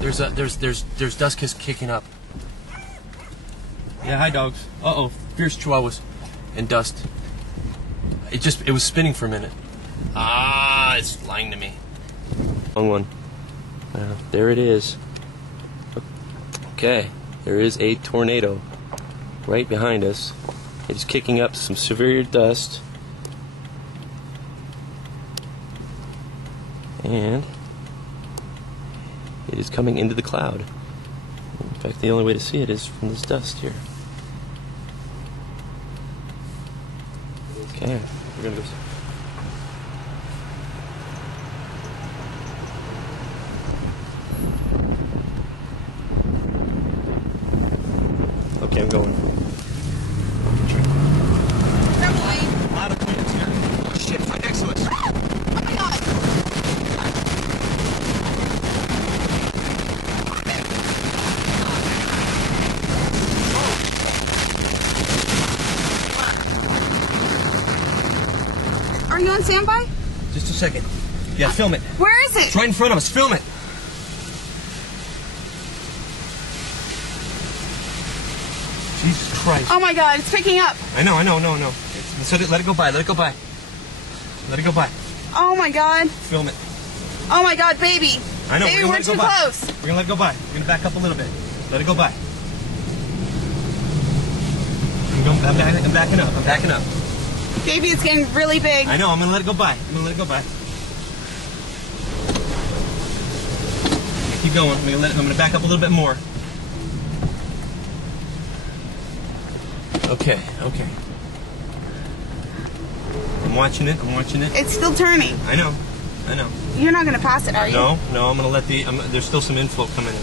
There's dust kicking up. Yeah, hi dogs. Uh-oh, fierce chihuahuas and dust. It was spinning for a minute. Ah, it's lying to me. Wrong one. There it is. Okay, there is a tornado right behind us. It's kicking up some severe dust. And it is coming into the cloud. In fact, the only way to see it is from this dust here. Okay, we're gonna go. Okay, I'm going. A lot of winds here. Oh shit, right next to us. Oh my god. Are you on standby? Just a second. Yeah, film it. Where is it? It's right in front of us. Film it. Jesus Christ. Oh my god, it's picking up. I know. No. Let it go by. Let it go by. Let it go by. Oh my god. Film it. Oh my god, baby. I know. Baby, we're too close. We're gonna let it go by. We're gonna back up a little bit. Let it go by. I'm backing up. I'm backing up. Baby, it's getting really big. I know. I'm gonna let it go by. Keep going. I'm gonna back up a little bit more. Okay. I'm watching it. It's still turning. I know. You're not going to pass it, are you? No, I'm going to let there's still some inflow coming in.